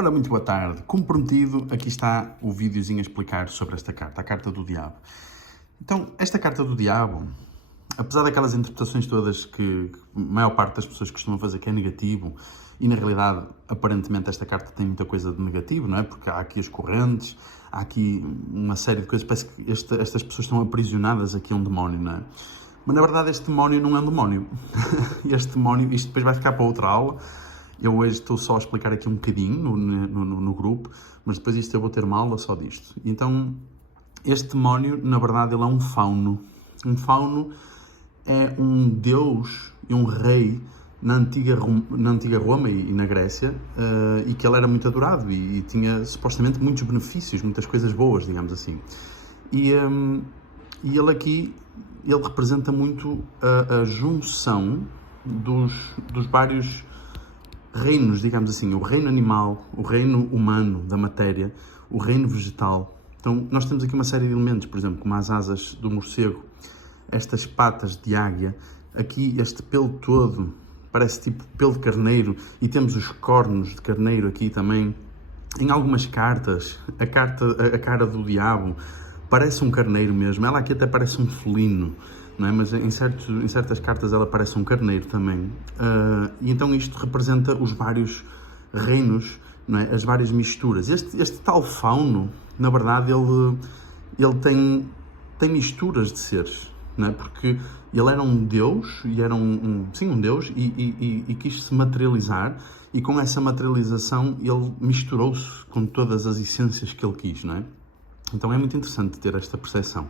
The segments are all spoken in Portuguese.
Ora, muito boa tarde. Como prometido, aqui está o videozinho a explicar sobre esta carta, a carta do diabo. Então, esta carta do diabo, apesar daquelas interpretações todas que a maior parte das pessoas costumam fazer que é negativo, e na realidade, aparentemente, esta carta tem muita coisa de negativo, não é? Porque há aqui as correntes, há aqui uma série de coisas, parece que estas pessoas estão aprisionadas aqui a um demónio, não é? Mas na verdade este demónio não é um demónio. Este demónio, isto depois vai ficar para outra aula. Eu hoje estou só a explicar aqui um bocadinho no grupo, mas depois isto eu vou ter uma aula só disto. Então, este demónio, na verdade, ele é um fauno. Um fauno é um deus e um rei na antiga Roma e na Grécia, e que ele era muito adorado e tinha supostamente muitos benefícios, muitas coisas boas, digamos assim. E ele aqui, ele representa muito a junção dos vários reinos, digamos assim, o reino animal, o reino humano da matéria, o reino vegetal. Então, nós temos aqui uma série de elementos, por exemplo, como as asas do morcego, estas patas de águia, aqui este pelo todo, parece tipo pelo de carneiro, e temos os cornos de carneiro aqui também. Em algumas cartas, a cara do diabo parece um carneiro mesmo, ela aqui até parece um felino, não é? Mas em certas cartas ela parece um carneiro também. E então isto representa os vários reinos, não é? As várias misturas. Este tal fauno, na verdade, ele tem misturas de seres, não é? Porque ele era um deus, e era um deus, e quis se materializar, e com essa materialização ele misturou-se com todas as essências que ele quis, não é? Então é muito interessante ter esta percepção.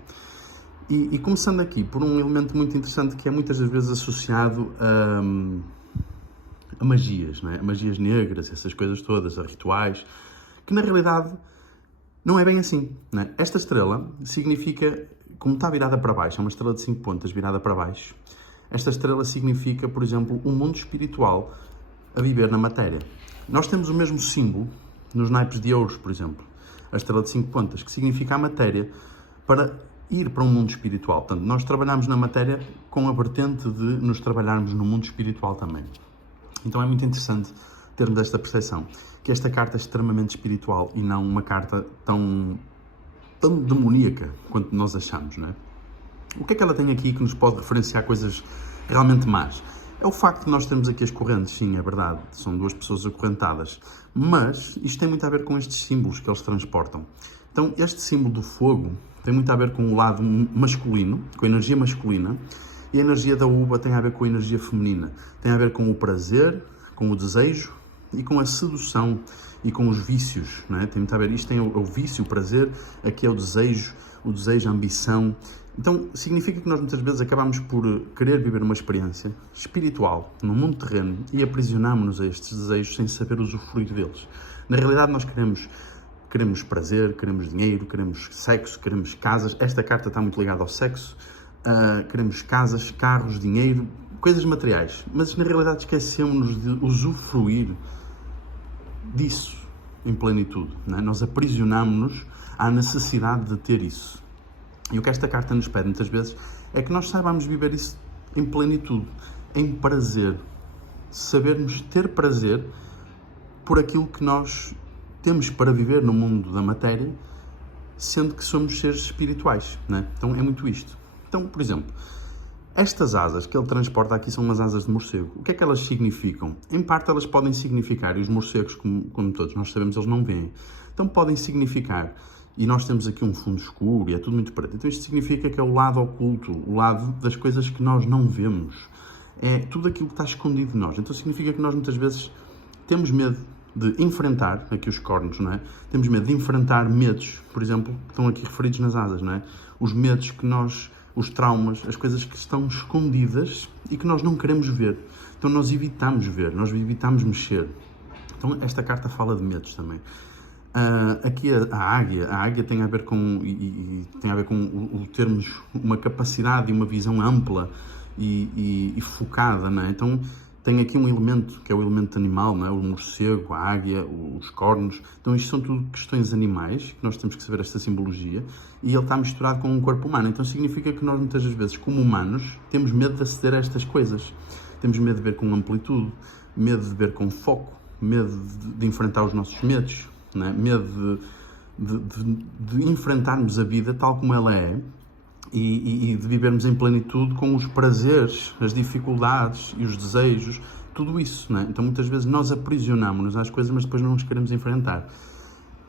E começando aqui por um elemento muito interessante que é muitas das vezes associado a magias, não é? A magias negras, essas coisas todas, a rituais, que na realidade não é bem assim, não é? Esta estrela significa, como está virada para baixo, é uma estrela de 5 pontas virada para baixo, esta estrela significa, por exemplo, um mundo espiritual a viver na matéria. Nós temos o mesmo símbolo nos naipes de ouros, por exemplo, a estrela de 5 pontas, que significa a matéria para ir para um mundo espiritual. Portanto, nós trabalhamos na matéria com a vertente de nos trabalharmos no mundo espiritual também. Então é muito interessante termos esta percepção, que esta carta é extremamente espiritual e não uma carta tão demoníaca quanto nós achamos, não é? O que é que ela tem aqui que nos pode referenciar coisas realmente más? É o facto de nós termos aqui as correntes, sim, é verdade, são duas pessoas acorrentadas, mas isto tem muito a ver com estes símbolos que eles transportam. Então, este símbolo do fogo tem muito a ver com o lado masculino, com a energia masculina, e a energia da uva tem a ver com a energia feminina. Tem a ver com o prazer, com o desejo e com a sedução e com os vícios, não é? Tem muito a ver, isto tem o vício, o prazer, aqui é o desejo, a ambição. Então, significa que nós muitas vezes acabamos por querer viver uma experiência espiritual no mundo terreno e aprisionamos-nos a estes desejos sem saber usufruir deles. Na realidade, nós queremos prazer, queremos dinheiro, queremos sexo, queremos casas. Esta carta está muito ligada ao sexo. Queremos casas, carros, dinheiro, coisas materiais. Mas na realidade esquecemos de usufruir disso em plenitude, não é? Nós aprisionamos-nos à necessidade de ter isso. E o que esta carta nos pede muitas vezes é que nós saibamos viver isso em plenitude, em prazer. Sabermos ter prazer por aquilo que nós temos para viver no mundo da matéria, sendo que somos seres espirituais, não é? Então é muito isto. Então, por exemplo, estas asas que ele transporta aqui são umas asas de morcego. O que é que elas significam? Em parte elas podem significar, e os morcegos, como todos nós sabemos, eles não veem. Então podem significar, e nós temos aqui um fundo escuro e é tudo muito preto. Então isto significa que é o lado oculto, o lado das coisas que nós não vemos. É tudo aquilo que está escondido de nós. Então significa que nós muitas vezes temos medo de enfrentar, aqui os cornos, não é? Temos medo de enfrentar medos, por exemplo, que estão aqui referidos nas asas, não é? Os medos que nós, os traumas, as coisas que estão escondidas e que nós não queremos ver. Então nós evitamos ver, nós evitamos mexer. Então esta carta fala de medos também. Aqui a águia tem a ver com, tem a ver com o termos uma capacidade e uma visão ampla e focada, não é? Então tem aqui um elemento, que é o elemento animal, não é? O morcego, a águia, os cornos. Então isto são tudo questões animais, que nós temos que saber esta simbologia, e ele está misturado com um corpo humano. Então significa que nós muitas vezes, como humanos, temos medo de aceder a estas coisas. Temos medo de ver com amplitude, medo de ver com foco, medo de enfrentar os nossos medos, né? Medo de enfrentarmos a vida tal como ela é e de vivermos em plenitude com os prazeres, as dificuldades e os desejos, tudo isso, né? Então muitas vezes nós aprisionamos-nos às coisas, mas depois não nos queremos enfrentar.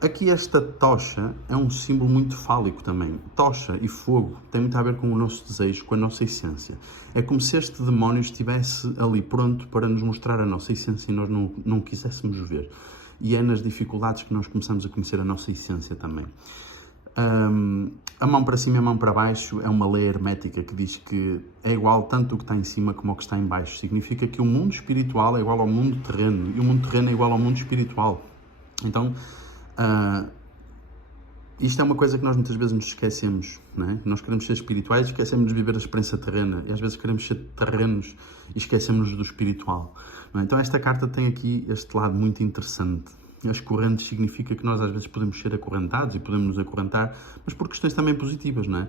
Aqui esta tocha é um símbolo muito fálico também. Tocha e fogo tem muito a ver com o nosso desejo, com a nossa essência. É como se este demónio estivesse ali pronto para nos mostrar a nossa essência e nós não quiséssemos ver. E é nas dificuldades que nós começamos a conhecer a nossa essência também. A mão para cima e a mão para baixo é uma lei hermética que diz que é igual tanto o que está em cima como o que está em baixo. Significa que o mundo espiritual é igual ao mundo terreno e o mundo terreno é igual ao mundo espiritual. Então, isto é uma coisa que nós muitas vezes nos esquecemos, não é? Nós queremos ser espirituais e esquecemos de viver a experiência terrena. E às vezes queremos ser terrenos e esquecemos do espiritual. Não é? Então esta carta tem aqui este lado muito interessante. As correntes significa que nós às vezes podemos ser acorrentados e podemos nos acorrentar, mas por questões também positivas, não é?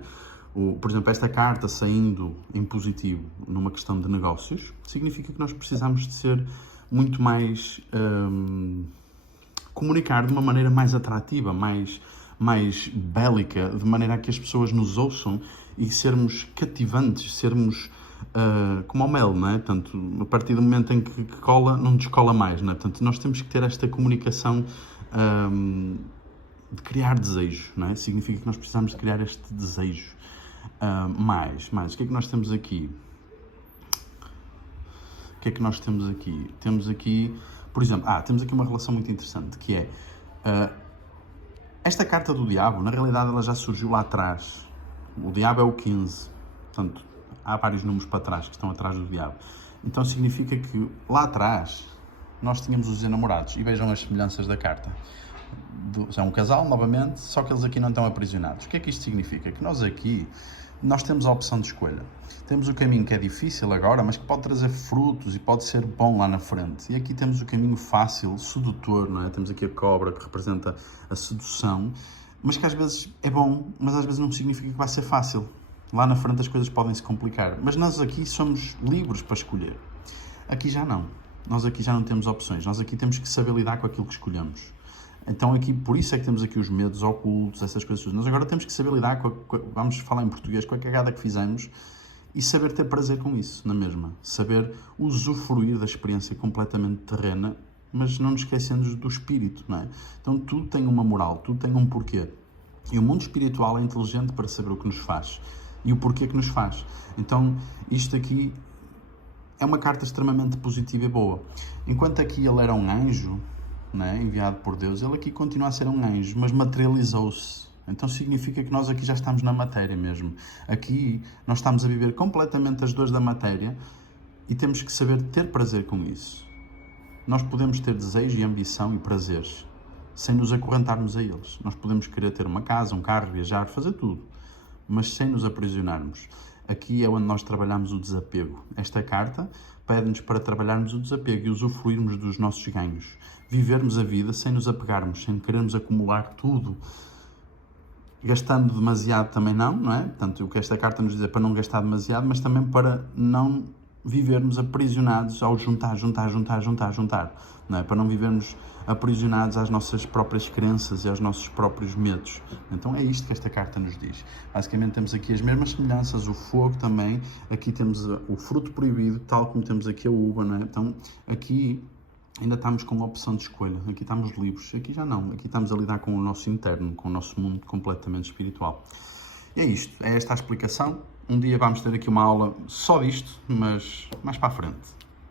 Por exemplo, esta carta saindo em positivo numa questão de negócios, significa que nós precisamos de ser muito mais... comunicar de uma maneira mais atrativa, mais bélica, de maneira a que as pessoas nos ouçam e sermos cativantes, sermos como ao mel, não é? Portanto, a partir do momento em que cola, não descola mais, não é? Portanto, nós temos que ter esta comunicação de criar desejo, não é? Significa que nós precisamos de criar este desejo. Mais. O que é que nós temos aqui? O que é que nós temos aqui? Temos aqui, por exemplo, temos aqui uma relação muito interessante, que é esta carta do diabo, na realidade ela já surgiu lá atrás. O diabo é o 15, portanto, há vários números para trás que estão atrás do diabo. Então significa que lá atrás nós tínhamos os enamorados, e vejam as semelhanças da carta. É um casal, novamente, só que eles aqui não estão aprisionados. O que é que isto significa? Que nós temos a opção de escolha. Temos o caminho que é difícil agora, mas que pode trazer frutos e pode ser bom lá na frente. E aqui temos o caminho fácil, sedutor, não é? Temos aqui a cobra que representa a sedução, mas que às vezes é bom, mas às vezes não significa que vai ser fácil. Lá na frente as coisas podem se complicar. Mas nós aqui somos livres para escolher. Aqui já não. Nós aqui já não temos opções. Nós aqui temos que saber lidar com aquilo que escolhemos. Então aqui, por isso é que temos aqui os medos ocultos, essas coisas. Nós agora temos que saber lidar vamos falar em português, com a cagada que fizemos e saber ter prazer com isso, na mesma. Saber usufruir da experiência completamente terrena, mas não nos esquecendo do espírito, não é? Então tudo tem uma moral, tudo tem um porquê. E o mundo espiritual é inteligente para saber o que nos faz e o porquê que nos faz. Então isto aqui é uma carta extremamente positiva e boa. Enquanto aqui ele era um anjo, né, enviado por Deus, ele aqui continua a ser um anjo, mas materializou-se. Então significa que nós aqui já estamos na matéria mesmo. Aqui nós estamos a viver completamente as dores da matéria e temos que saber ter prazer com isso. Nós podemos ter desejo e ambição e prazeres sem nos acorrentarmos a eles. Nós podemos querer ter uma casa, um carro, viajar, fazer tudo, mas sem nos aprisionarmos. Aqui é onde nós trabalhamos o desapego. Esta carta pede-nos para trabalharmos o desapego e usufruirmos dos nossos ganhos. Vivermos a vida sem nos apegarmos, sem querermos acumular tudo. Gastando demasiado também não é? Portanto, o que esta carta nos diz é para não gastar demasiado, mas também para não vivermos aprisionados ao juntar, não é? Para não vivermos aprisionados às nossas próprias crenças e aos nossos próprios medos. Então é isto que esta carta nos diz. Basicamente temos aqui as mesmas semelhanças, o fogo também, aqui temos o fruto proibido, tal como temos aqui a uva, não é? Então aqui ainda estamos com uma opção de escolha, aqui estamos livres, aqui já não, aqui estamos a lidar com o nosso interno, com o nosso mundo completamente espiritual. E é isto, é esta a explicação. Um dia vamos ter aqui uma aula só disto, mas mais para a frente.